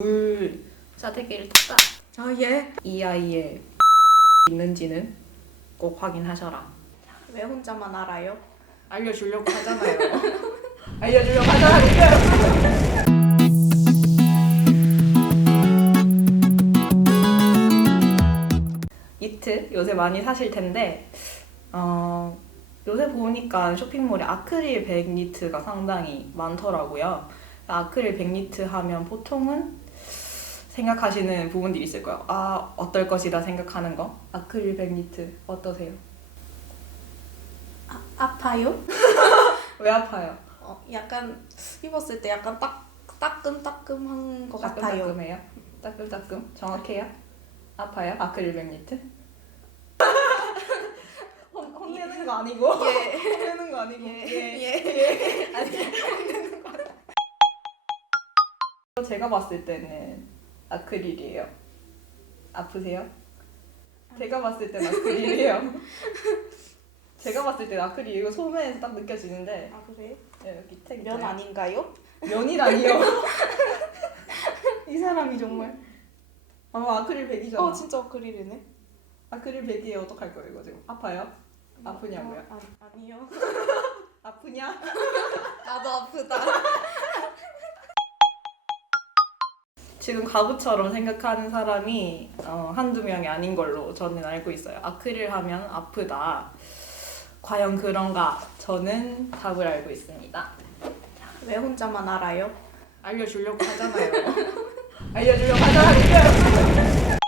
물 싸대기를 탁 아 예? 이 아이의 있는지는 꼭 확인하셔라. 왜 혼자만 알아요? 알려주려고 하잖아요. 알려주려고 하잖아요. 니트 요새 많이 사실 텐데 요새 보니까 쇼핑몰에 아크릴 백 니트가 상당히 많더라고요. 아크릴 백 니트 하면 보통은 생각하시는 부분들이 있을 거예요. 아, 어떨 것이다 생각하는 거. 아크릴 백 니트 어떠세요? 아파요? 왜 아파요? 약간 입었을 때 약간 따끔따끔한 것 같아요. 따끔따끔해요? 따끔따끔? 정확해요? 아파요? 아크릴 백 니트? 혼내는 거 아니고? 예. 혼내는 거 아니고? 예. 아니, 혼내는 거 아니고. 제가 봤을 때는 아크릴이에요. 아프세요? 제가 봤을 때는 아크릴이에요. 제가 봤을 때는 아크릴 이거 소매에서 딱 느껴지는데 아 그래? 네, 여기 책 면 있어요. 아닌가요? 면이라니요? 이 사람이 정말 아크릴 백이잖아. 진짜 아크릴이네. 아크릴 백이에요. 어떡할 거예요 이거 지금? 아파요? 아프냐고요? 아니요. 아프냐? 나도 아프다. 지금 가부처럼 생각하는 사람이 한두 명이 아닌 걸로 저는 알고 있어요. 아크릴 하면 아프다. 과연 그런가? 저는 답을 알고 있습니다. 왜 혼자만 알아요? 알려주려고 하잖아요. 알려주려고 하잖아요.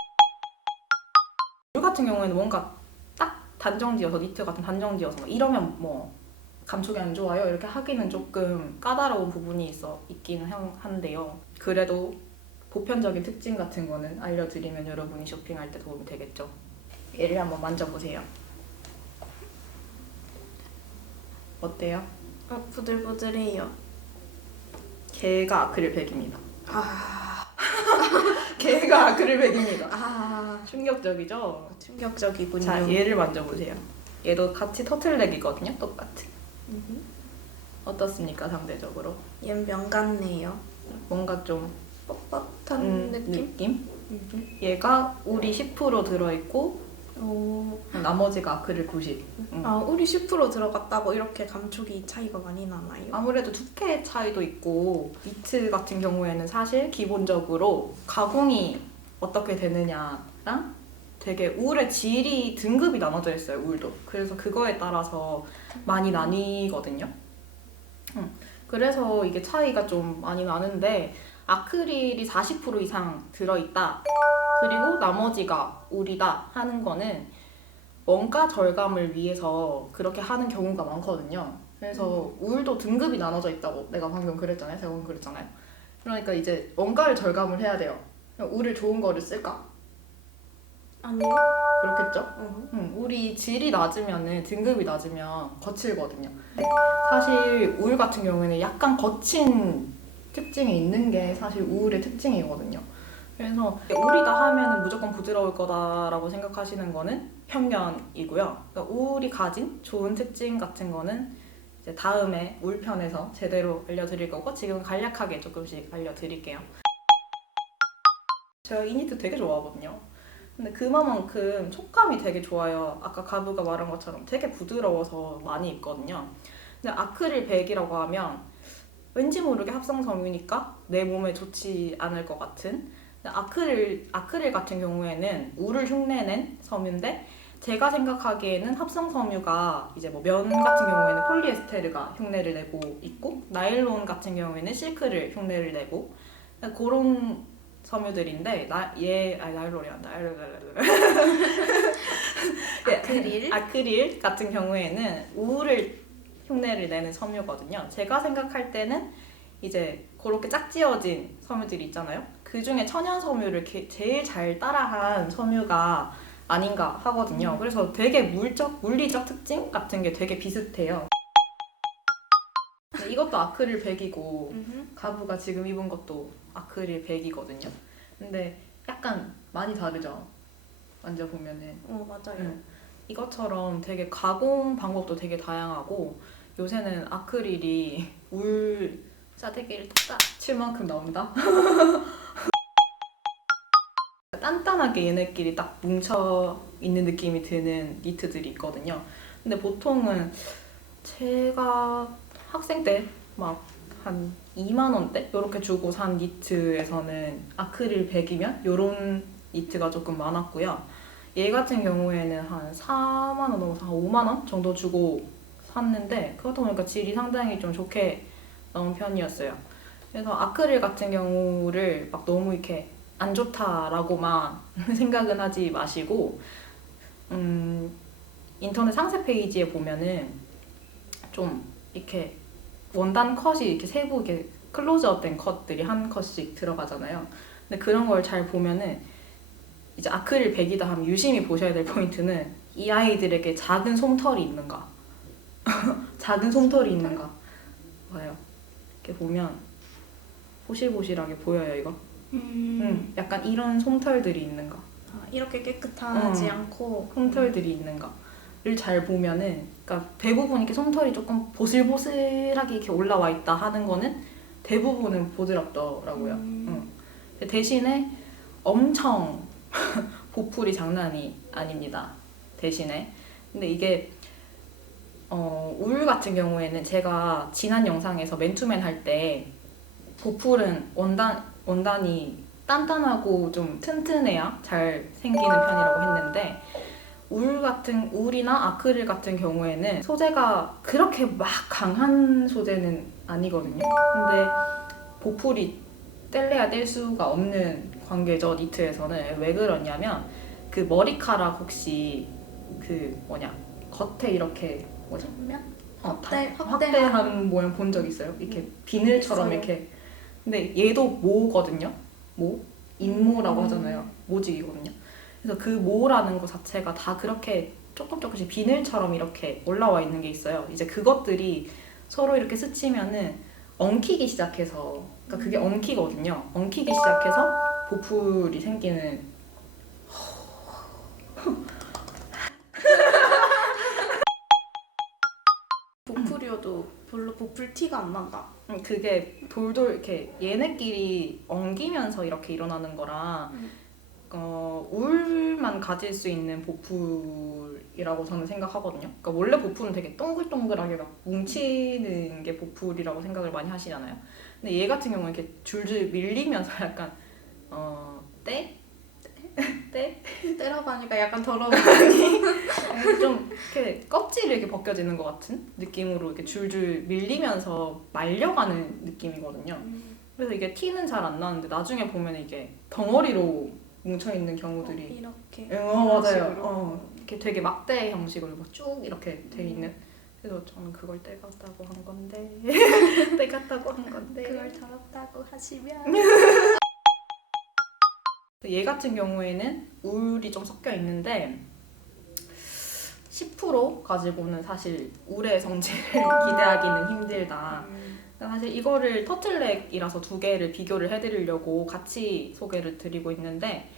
물 같은 경우에는 뭔가 딱 단정지어서 니트 같은 단정지어서 이러면 뭐 감촉이 안 좋아요 이렇게 하기는 조금 까다로운 부분이 있긴 한데요. 그래도 보편적인 특징 같은 거는 알려드리면 여러분이 쇼핑할 때 도움이 되겠죠. 얘를 한번 만져보세요. 어때요? 부들부들해요. 걔가 아크릴 백입니다. 아 걔가 아크릴 백입니다. 충격적이죠? 충격적이군요. 자, 얘를 만져보세요. 얘도 같이 터틀넥이거든요. 똑같은. 어떻습니까, 상대적으로? 얘는 면 같네요. 뭔가 좀 뻣뻣한 느낌? 얘가 울이 10% 들어있고 오. 나머지가 아크릴 90. 울이 10% 들어갔다고 이렇게 감촉이 차이가 많이 나나요? 아무래도 두께의 차이도 있고 니트 같은 경우에는 사실 기본적으로 가공이 어떻게 되느냐랑 되게 울의 질이 등급이 나눠져 있어요. 울도. 그래서 그거에 따라서 많이 나뉘거든요. 그래서 이게 차이가 좀 많이 나는데 아크릴이 40% 이상 들어있다. 그리고 나머지가 울이다 하는 거는 원가 절감을 위해서 그렇게 하는 경우가 많거든요. 그래서 울도 등급이 나눠져 있다고 내가 방금 그랬잖아요. 제가 방금 그랬잖아요. 그러니까 이제 원가를 절감을 해야 돼요. 울을 좋은 거를 쓸까? 아니요. 그렇겠죠? 울이 질이 낮으면은 등급이 낮으면 거칠거든요. 사실 울 같은 경우에는 약간 거친 특징이 있는 게 사실 울의 특징이거든요. 그래서 울이다 하면은 무조건 부드러울 거다라고 생각하시는 거는 편견이고요. 그러니까 울이 가진 좋은 특징 같은 거는 이제 다음에 울편에서 제대로 알려드릴 거고 지금 간략하게 조금씩 알려드릴게요. 제가 이 니트 되게 좋아하거든요. 근데 그만큼 촉감이 되게 좋아요. 아까 가부가 말한 것처럼 되게 부드러워서 많이 입거든요. 근데 아크릴 백이라고 하면 왠지 모르게 합성 섬유니까 내 몸에 좋지 않을 것 같은. 아크릴 같은 경우에는 울을 흉내낸 섬유인데 제가 생각하기에는 합성 섬유가 이제 뭐 면 같은 경우에는 폴리에스테르가 흉내를 내고 있고 나일론 같은 경우에는 실크를 흉내를 내고 그런 섬유들인데 나일론이란다. 아크릴 같은 경우에는 울을 흉내를 내는 섬유거든요. 제가 생각할 때는 이제 그렇게 짝지어진 섬유들이 있잖아요. 그 중에 천연 섬유를 제일 잘 따라한 섬유가 아닌가 하거든요. 그래서 되게 물리적 특징 같은 게 되게 비슷해요. 이것도 아크릴 백이고 가부가 지금 입은 것도 아크릴 백이거든요. 근데 약간 많이 다르죠? 만져보면은. 맞아요. 이것처럼 되게 가공 방법도 되게 다양하고 요새는 아크릴이 울 싸대기를 딱 칠 만큼 나온다? 단단하게 얘네끼리 딱 뭉쳐 있는 느낌이 드는 니트들이 있거든요. 근데 보통은 제가 학생 때 막 한 2만 원대 이렇게 주고 산 니트에서는 아크릴 100이면 이런 니트가 조금 많았고요. 얘 같은 경우에는 한 4만 원 넘어서 한 5만 원 정도 주고 샀는데 그러다 보니까 질이 상당히 좀 좋게 나온 편이었어요. 그래서 아크릴 같은 경우를 막 너무 이렇게 안 좋다라고만 생각은 하지 마시고 인터넷 상세 페이지에 보면은 좀 이렇게 원단 컷이 이렇게 세부 이렇게 클로즈업된 컷들이 한 컷씩 들어가잖아요. 근데 그런 걸 잘 보면은 이제 아크릴 100이다 하면 유심히 보셔야 될 포인트는 이 아이들에게 작은 솜털이 있는가 작은 솜털이 있는가 봐요. 이렇게 보면 보실보실하게 보여요 이거? 약간 이런 솜털들이 있는가 이렇게 깨끗하지 않고 솜털들이 있는가를 잘 보면은 그러니까 대부분 이렇게 솜털이 조금 보슬보슬하게 이렇게 올라와 있다 하는 거는 대부분은 보드랍더라고요. 근데 대신에 엄청 보풀이 장난이 아닙니다. 대신에 근데 이게 울 같은 경우에는 제가 지난 영상에서 맨투맨 할 때 보풀은 원단이 단단하고 좀 튼튼해야 잘 생기는 편이라고 했는데 울이나 아크릴 같은 경우에는 소재가 그렇게 막 강한 소재는 아니거든요. 근데 보풀이 뗄래야 뗄 수가 없는 관계죠. 니트에서는. 왜 그러냐면 그 머리카락 혹시 그 겉에 이렇게 면 확대한 모양 본 적 있어요? 이렇게 비늘처럼 있어요. 이렇게. 근데 얘도 모거든요. 모? 인모라고 하잖아요. 모직이거든요. 그래서 그 모라는 것 자체가 다 그렇게 조금씩 비늘처럼 이렇게 올라와 있는 게 있어요. 이제 그것들이 서로 이렇게 스치면은 엉키기 시작해서, 그러니까 그게 엉키거든요. 엉키기 시작해서 보풀이 생기는. 보풀이어도 별로 보풀 티가 안 난다. 그게 돌돌 이렇게 얘네끼리 엉기면서 이렇게 일어나는 거라 울만 가질 수 있는 보풀이라고 저는 생각하거든요. 그러니까 원래 보풀은 되게 동글동글하게 막 뭉치는 게 보풀이라고 생각을 많이 하시잖아요. 근데 얘 같은 경우는 이렇게 줄줄 밀리면서 약간 때? 때려가니까 약간 더러워. 좀 이렇게 껍질이 이렇게 벗겨지는 것 같은 느낌으로 이렇게 줄줄 밀리면서 말려가는 느낌이거든요. 그래서 이게 티는 잘 안 나는데 나중에 보면 이게 덩어리로 뭉쳐 있는 경우들이 이렇게. 맞아요. 이렇게 되게 막대 형식으로 쭉 이렇게 돼 있는. 그래서 저는 그걸 떼갔다고 한 건데 떼갔다고 한 건데 그걸 더럽다고 하시면 얘 같은 경우에는 울이 좀 섞여 있는데 10% 가지고는 사실 울의 성질을 기대하기는 힘들다. 사실 이거를 터틀넥이라서 두 개를 비교를 해드리려고 같이 소개를 드리고 있는데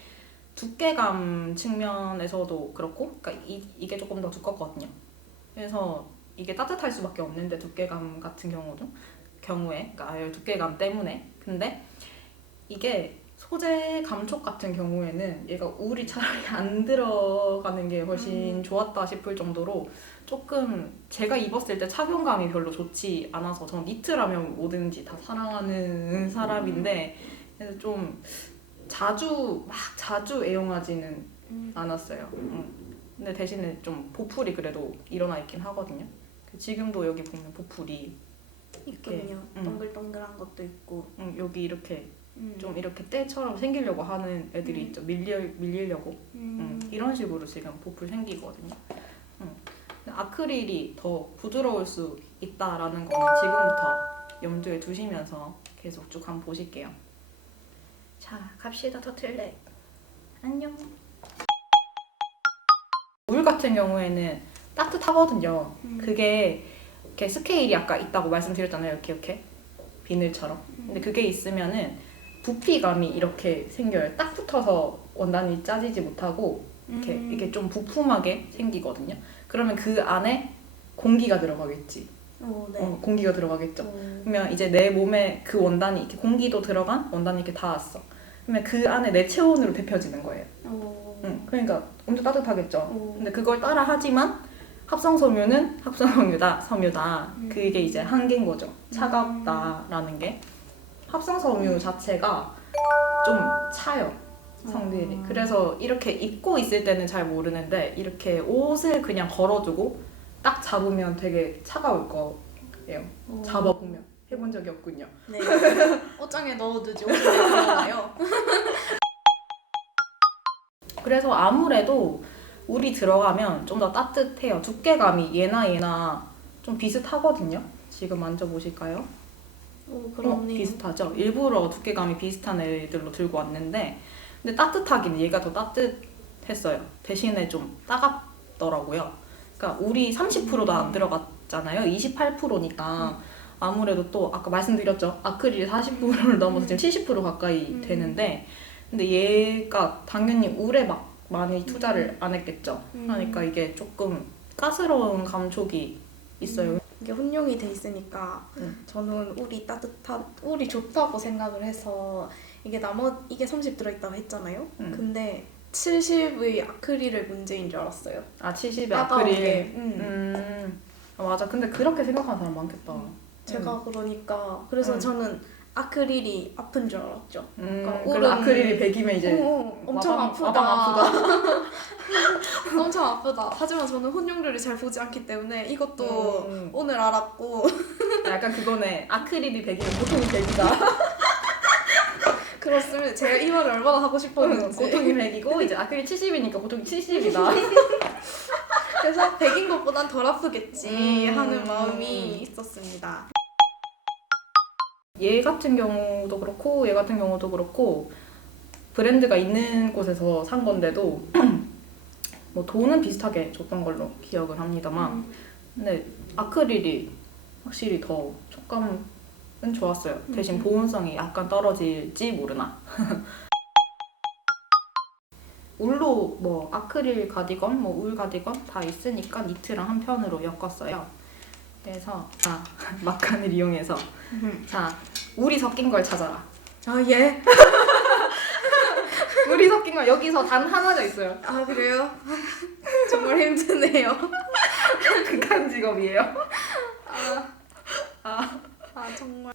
두께감 측면에서도 그렇고, 그러니까 이게 조금 더 두껍거든요. 그래서 이게 따뜻할 수밖에 없는데 두께감 같은 경우에, 그러니까 두께감 때문에. 근데 이게 소재 감촉 같은 경우에는 얘가 울이 차라리 안 들어가는 게 훨씬 좋았다 싶을 정도로 조금 제가 입었을 때 착용감이 별로 좋지 않아서, 저는 니트라면 뭐든지 다 사랑하는 사람인데 그래서 좀 자주 애용하지는 않았어요. 근데 대신에 좀 보풀이 그래도 일어나 있긴 하거든요. 지금도 여기 보면 보풀이 있군요. 동글동글한 것도 있고. 여기 이렇게 좀 이렇게 때처럼 생기려고 하는 애들이 있죠. 밀리려고. 이런 식으로 지금 보풀 생기거든요. 근데 아크릴이 더 부드러울 수 있다라는 거는 지금부터 염두에 두시면서 계속 쭉 한번 보실게요. 자, 갑시다. 터틀넥. 안녕. 울 같은 경우에는 따뜻하거든요. 그게 이렇게 스케일이 아까 있다고 말씀드렸잖아요. 이렇게 비늘처럼. 근데 그게 있으면은 부피감이 이렇게 생겨요. 딱 붙어서 원단이 짜지지 못하고 이게 좀 부품하게 생기거든요. 그러면 그 안에 공기가 들어가겠지. 네. 공기가 들어가겠죠. 그러면 이제 내 몸에 그 원단이 이렇게 공기도 들어간 원단이 이렇게 닿았어. 그러면 그 안에 내 체온으로 데펴지는 거예요. 오. 그러니까 엄청 따뜻하겠죠. 오. 근데 그걸 따라 하지만 합성 섬유는 합성 섬유다. 그게 이제 한계인 거죠. 차갑다라는 게. 합성 섬유 자체가 좀 차요. 성질이. 그래서 이렇게 입고 있을 때는 잘 모르는데 이렇게 옷을 그냥 걸어두고 딱 잡으면 되게 차가울 거예요. 오. 잡아보면. 해본 적이 없군요. 네. 옷장에 넣어두지 옷을 왜 걸어놔요? 그래서 아무래도 울이 들어가면 좀 더 따뜻해요. 두께감이 얘나 좀 비슷하거든요. 지금 만져보실까요? 오, 그러네요. 비슷하죠? 일부러 두께감이 비슷한 애들로 들고 왔는데 근데 따뜻하긴 얘가 더 따뜻했어요. 대신에 좀 따갑더라고요. 그러니까 울이 30%도 안 들어갔잖아요. 28%니까 아무래도 또 아까 말씀드렸죠. 아크릴이 40%를 넘어서 지금 70% 가까이 되는데 근데 얘가 당연히 울에 막 많이 투자를 안 했겠죠. 그러니까 이게 조금 가스러운 감촉이 있어요. 이게 혼용이 돼 있으니까 저는 울이 좋다고 생각을 해서 이게 30 들어있다고 했잖아요. 근데 70의 아크릴의 문제인 줄 알았어요. 아 70의 따가운 아크릴. 게. 아, 맞아. 근데 그렇게 생각하는 사람 많겠다. 제가 그러니까 그래서 저는 아크릴이 아픈 줄 알았죠. 그러니까 울은- 아크릴이 100이면 이제 엄청 와방 아프다. 아프다. 엄청 아프다. 하지만 저는 혼용률을 잘 보지 않기 때문에 이것도 오늘 알았고 약간 그거네. 아크릴이 100이면 고통이 100이다. 그렇습니다. 제가 이 말을 얼마나 하고 싶었는지. 고통이 100이고 이제 아크릴 70이니까 고통이 70이다. 그래서 100인 것보단 덜 아프겠지 하는 마음이 있었습니다. 얘 같은 경우도 그렇고 얘 같은 경우도 그렇고 브랜드가 있는 곳에서 산 건데도 뭐 돈은 비슷하게 줬던 걸로 기억을 합니다만 근데 아크릴이 확실히 더 촉감은 좋았어요. 대신 보온성이 약간 떨어질지 모르나. 울로 뭐 아크릴 가디건, 뭐 울 가디건 다 있으니까 니트랑 한 편으로 엮었어요. 그래서 막간을 이용해서 자 울이 섞인 걸 찾아라. 아 예? 울이 섞인 건 여기서 단 하나가 있어요. 아 그래요? 정말 힘드네요. 극한 직업이에요. 정말.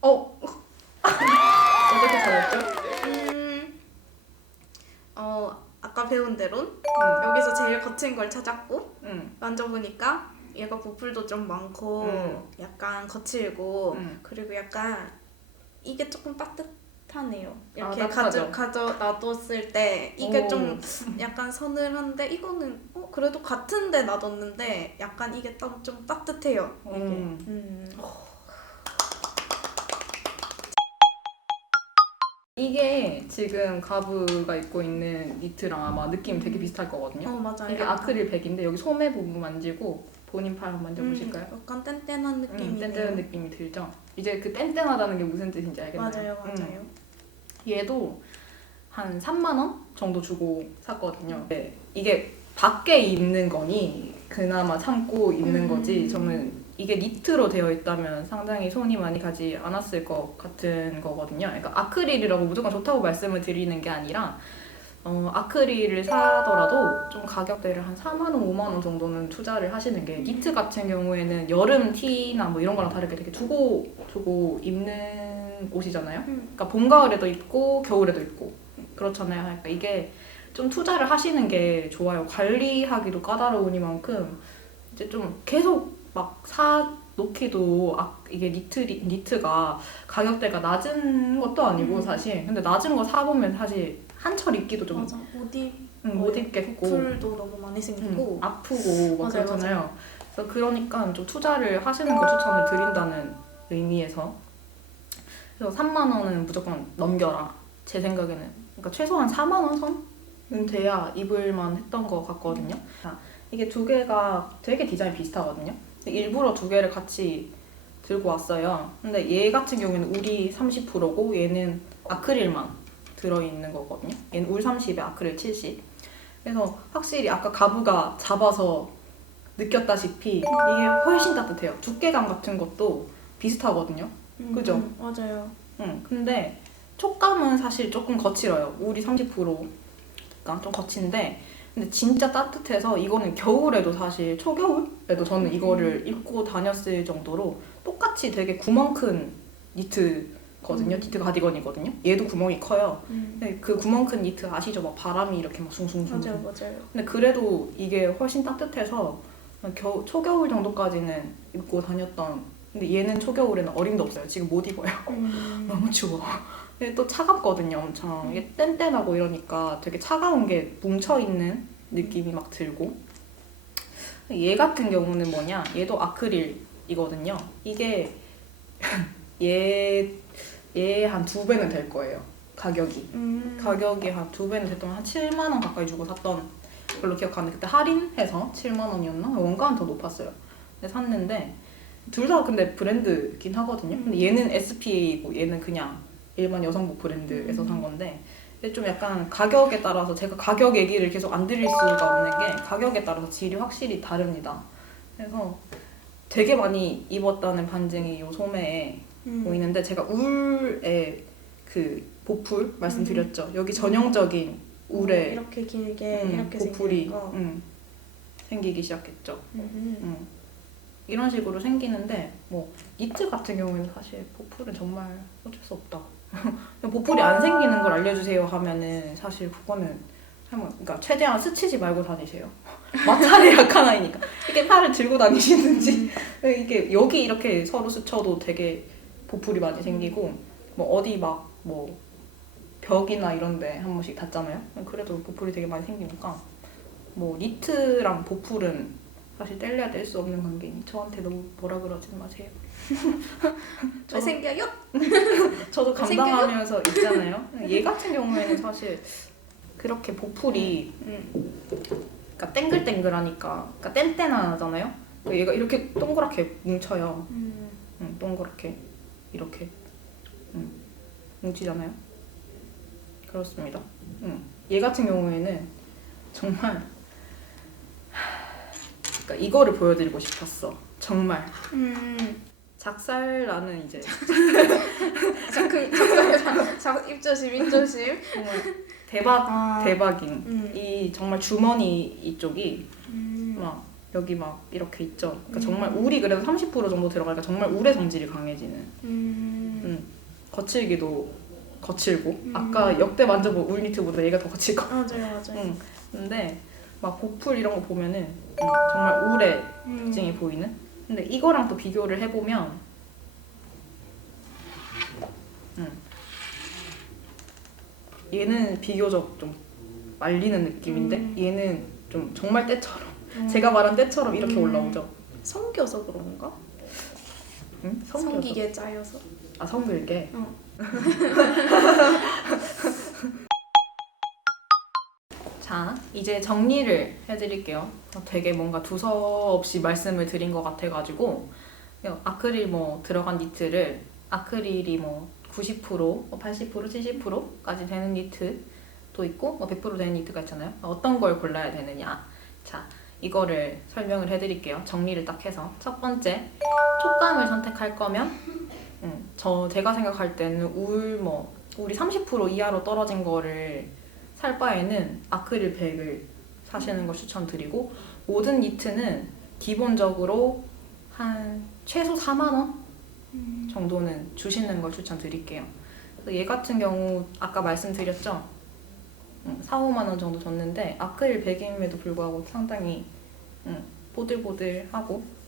어떻게 찾았죠? 아까 배운 대로 여기서 제일 거친 걸 찾았고 만져보니까 얘가 부풀도 좀 많고 약간 거칠고 그리고 약간 이게 조금 따뜻하네요. 이렇게 따뜻하죠. 놔뒀을 때 이게 오. 좀 약간 서늘한데 이거는 그래도 같은데 놔뒀는데 약간 이게 좀 따뜻해요. 이게. 이게 지금 가브가 입고 있는 니트랑 아마 느낌이 되게 비슷할 거거든요. 맞아요. 이게 아크릴 100인데 여기 소매 부분 만지고 본인 팔 한번 만져보실까요? 약간 뗀뗀한 느낌이네요. 뗀뗀한 느낌이 들죠? 이제 그 뗀뗀하다는 게 무슨 뜻인지 알겠나요? 맞아요. 얘도 한 3만 원 정도 주고 샀거든요. 네, 이게 밖에 입는 거니 그나마 참고 입는 거지 저는 이게 니트로 되어 있다면 상당히 손이 많이 가지 않았을 것 같은 거거든요. 그러니까 아크릴이라고 무조건 좋다고 말씀을 드리는 게 아니라 아크릴을 사더라도 좀 가격대를 한 4만 원, 5만 원 정도는 투자를 하시는 게 니트 같은 경우에는 여름 티나 뭐 이런 거랑 다르게 되게 두고 입는 옷이잖아요. 그러니까 봄, 가을에도 입고 겨울에도 입고 그렇잖아요. 그러니까 이게 좀 투자를 하시는 게 좋아요. 관리하기도 까다로우니만큼 이제 좀 계속 막 사놓기도 이게 니트가 가격대가 낮은 것도 아니고 사실 근데 낮은 거 사보면 사실 한철 입기도 좀 맞아. 못 입겠고 부풀도 너무 많이 생기고 아프고 막 맞아요, 그렇잖아요. 그래서 그러니까 좀 투자를 하시는 걸 추천을 드린다는 의미에서 그래서 3만 원은 무조건 넘겨라 제 생각에는. 그러니까 최소한 4만 원 선은 돼야 입을만 했던 것 같거든요. 자, 이게 두 개가 되게 디자인 비슷하거든요. 일부러 두 개를 같이 들고 왔어요. 근데 얘 같은 경우에는 울이 30%고 얘는 아크릴만 들어있는 거거든요. 얘는 울 30에 아크릴 70. 그래서 확실히 아까 가부가 잡아서 느꼈다시피 이게 훨씬 따뜻해요. 두께감 같은 것도 비슷하거든요. 그죠? 맞아요. 근데 촉감은 사실 조금 거칠어요. 울이 30%가 좀 거친데 근데 진짜 따뜻해서 이거는 겨울에도 사실 초겨울에도 저는 이거를 입고 다녔을 정도로 똑같이 되게 구멍 큰 니트거든요. 니트 가디건이거든요. 얘도 구멍이 커요. 근데 그 구멍 큰 니트 아시죠? 막 바람이 이렇게 막 숭숭숭. 맞아요. 근데 그래도 이게 훨씬 따뜻해서 초겨울 정도까지는 입고 다녔던. 근데 얘는 초겨울에는 어림도 없어요. 지금 못 입어요. 너무 추워. 근데 또 차갑거든요, 엄청. 이게 뗀뗀하고 이러니까 되게 차가운 게 뭉쳐있는 느낌이 막 들고. 얘 같은 경우는 뭐냐? 얘도 아크릴이거든요. 이게 얘 한 2배는 될 거예요. 가격이. 가격이 한 2배는 됐던 한 7만 원 가까이 주고 샀던 걸로 기억하는데 그때 할인해서 7만 원이었나? 원가는 더 높았어요. 근데 샀는데 둘 다 근데 브랜드긴 하거든요. 근데 얘는 SPA이고 얘는 그냥 일반 여성복 브랜드에서 산 건데 근데 좀 약간 가격에 따라서 제가 가격 얘기를 계속 안 드릴 수가 없는 게 가격에 따라서 질이 확실히 다릅니다. 그래서 되게 많이 입었다는 반증이 요 소매에 보이는데 제가 울의 그 보풀 말씀드렸죠. 여기 전형적인 울의 이렇게 길게 이렇게 보풀이 생긴 거. 생기기 시작했죠. 이런 식으로 생기는데 뭐 니트 같은 경우에는 사실 보풀은 정말 어쩔 수 없다. 보풀이 안 생기는 걸 알려주세요 하면은 사실 그거는 그러니까 최대한 스치지 말고 다니세요. 마찰이 약한 아이니까 이렇게 팔을 들고 다니시는지 이게 여기 이렇게 서로 스쳐도 되게 보풀이 많이 생기고 뭐 어디 막 뭐 벽이나 이런데 한 번씩 닿잖아요. 그래도 보풀이 되게 많이 생기니까 뭐 니트랑 보풀은 사실 뗄래야 뗄 수 없는 관계니 저한테 너무 뭐라 그러지 마세요. 왜 생겨요? 저도 감당하면서 있잖아요. 얘 같은 경우에는 사실 그렇게 보풀이 그러니까 땡글땡글하니까 그러니까 뗀뗀하잖아요. 얘가 이렇게 동그랗게 뭉쳐요. 동그랗게 이렇게 뭉치잖아요. 그렇습니다. 얘 같은 경우에는 정말 그러니까 이거를 보여드리고 싶었어. 정말 작살나는 이제 입조심 정말 대박인 이 정말 주머니 이쪽이 막 여기 막 이렇게 있죠. 그러니까 정말 울이 그래도 30% 정도 들어가니까 정말 울의 성질이 강해지는. 거칠기도 거칠고 아까 역대 만져본 울 니트보다 얘가 더 거칠 거. 맞아요. 근데 막 보풀 이런 거 보면은 정말 울의 특징이 보이는. 근데 이거랑 또 비교를 해보면 얘는 비교적 좀 말리는 느낌인데 얘는 좀 정말 때처럼 제가 말한 때처럼 이렇게 올라오죠. 성겨서 그런가? 성기게 짜여서. 아 성글게. 자 이제 정리를 해드릴게요. 되게 뭔가 두서없이 말씀을 드린 것 같아가지고 아크릴 뭐 들어간 니트를 아크릴이 뭐 90%, 80%, 70%까지 되는 니트도 있고 뭐 100% 되는 니트가 있잖아요. 어떤 걸 골라야 되느냐. 자 이거를 설명을 해드릴게요. 정리를 딱 해서 첫 번째 촉감을 선택할 거면 제가 생각할 때는 울이 30% 이하로 떨어진 거를 살 바에는 아크릴 백을 사시는 걸 추천드리고 모든 니트는 기본적으로 한 최소 4만 원 정도는 주시는 걸 추천드릴게요. 그래서 얘 같은 경우 아까 말씀드렸죠? 4, 5만 원 정도 줬는데 아크릴 백임에도 불구하고 상당히 보들보들하고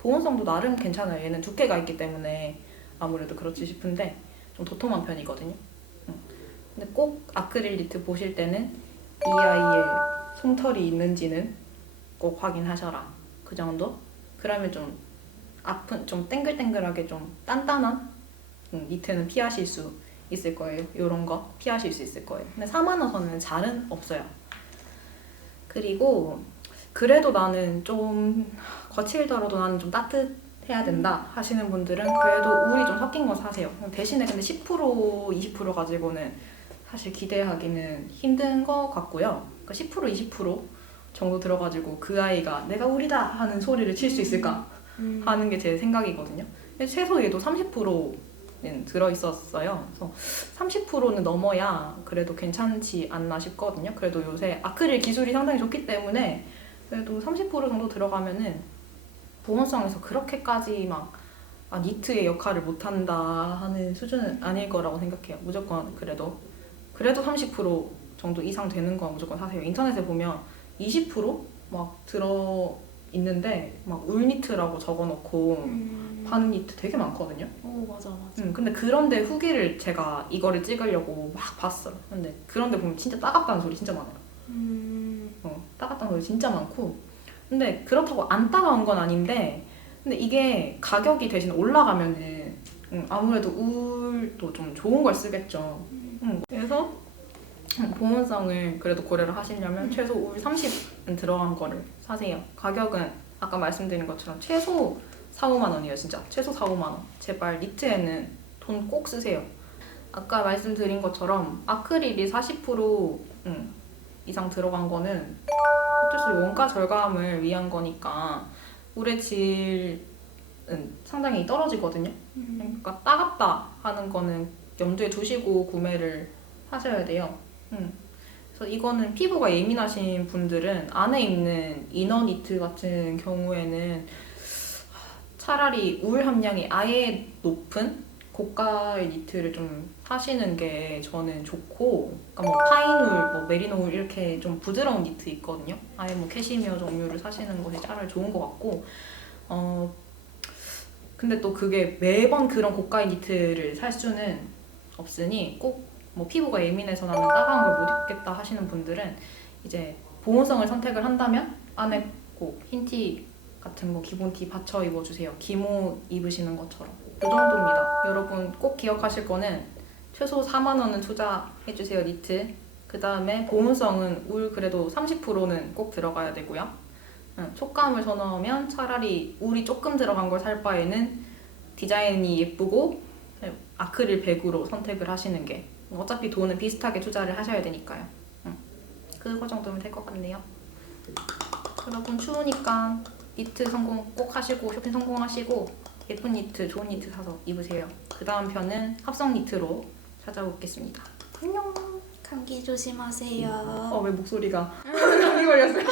보온성도 나름 괜찮아요. 얘는 두께가 있기 때문에 아무래도 그렇지 싶은데 좀 도톰한 편이거든요. 근데 꼭 아크릴 니트 보실 때는 이 아이의 솜털이 있는지는 꼭 확인하셔라. 그 정도? 그러면 좀 좀 땡글땡글하게 좀 단단한 니트는 피하실 수 있을 거예요. 요런 거 피하실 수 있을 거예요. 근데 4만 원 선은 잘은 없어요. 그리고 그래도 나는 좀 거칠더라도 나는 좀 따뜻해야 된다 하시는 분들은 그래도 울이 좀 섞인 거 사세요. 대신에 근데 10% 20% 가지고는 사실 기대하기는 힘든 것 같고요. 그러니까 10% 20% 정도 들어가지고 그 아이가 내가 울이다 하는 소리를 칠 수 있을까 하는 게 제 생각이거든요. 근데 최소 얘도 30% 들어있었어요. 그래서 30%는 넘어야 그래도 괜찮지 않나 싶거든요. 그래도 요새 아크릴 기술이 상당히 좋기 때문에 그래도 30% 정도 들어가면은 보온성에서 그렇게까지 막 니트의 역할을 못한다 하는 수준은 아닐 거라고 생각해요. 무조건 그래도 30% 정도 이상 되는 거 무조건 사세요. 인터넷에 보면 20%막 들어 있는데 막 울니트라고 적어놓고 파는 니트 되게 많거든요. 오 맞아. 근데 그런데 후기를 제가 이거를 찍으려고 막 봤어요. 근데 그런데 보면 진짜 따갑다는 소리 진짜 많아요. 따갑다는 소리 진짜 많고 근데 그렇다고 안 따가운 건 아닌데 근데 이게 가격이 대신 올라가면은 아무래도 울도 좀 좋은 걸 쓰겠죠. 그래서 보온성을 그래도 고려를 하시려면 최소 울 30은 들어간 거를 사세요. 가격은 아까 말씀드린 것처럼 최소 4, 5만 원이에요. 진짜 최소 4, 5만 원. 제발 니트에는 돈 꼭 쓰세요. 아까 말씀드린 것처럼 아크릴이 40% 이상 들어간 거는 어쩔 수 없이 원가 절감을 위한 거니까 울의 질은 상당히 떨어지거든요. 그러니까 따갑다 하는 거는 염두에 두시고 구매를 하셔야 돼요. 그래서 이거는 피부가 예민하신 분들은 안에 입는 이너 니트 같은 경우에는 차라리 울 함량이 아예 높은 고가의 니트를 좀 사시는 게 저는 좋고, 그러니까 뭐 파인울, 뭐 메리노울 이렇게 좀 부드러운 니트 있거든요. 아예 뭐 캐시미어 종류를 사시는 것이 차라리 좋은 것 같고, 근데 또 그게 매번 그런 고가의 니트를 살 수는 없으니 꼭 뭐 피부가 예민해서 나는 따가운 걸 못 입겠다 하시는 분들은 이제 보온성을 선택을 한다면 안에 꼭 흰티 같은 거 기본티 받쳐 입어주세요. 기모 입으시는 것처럼. 이 정도입니다. 여러분 꼭 기억하실 거는 최소 4만 원은 투자해주세요. 니트. 그 다음에 보온성은 울 그래도 30%는 꼭 들어가야 되고요. 촉감을 선호하면 차라리 울이 조금 들어간 걸 살 바에는 디자인이 예쁘고 아크릴 백으로 선택을 하시는 게 어차피 돈은 비슷하게 투자를 하셔야 되니까요. 그거 정도면 될 것 같네요. 여러분 추우니까 니트 성공 꼭 하시고 쇼핑 성공하시고 예쁜 니트, 좋은 니트 사서 입으세요. 그 다음 편은 합성 니트로 찾아오겠습니다. 안녕. 감기 조심하세요. 왜 목소리가 감기 걸렸어요?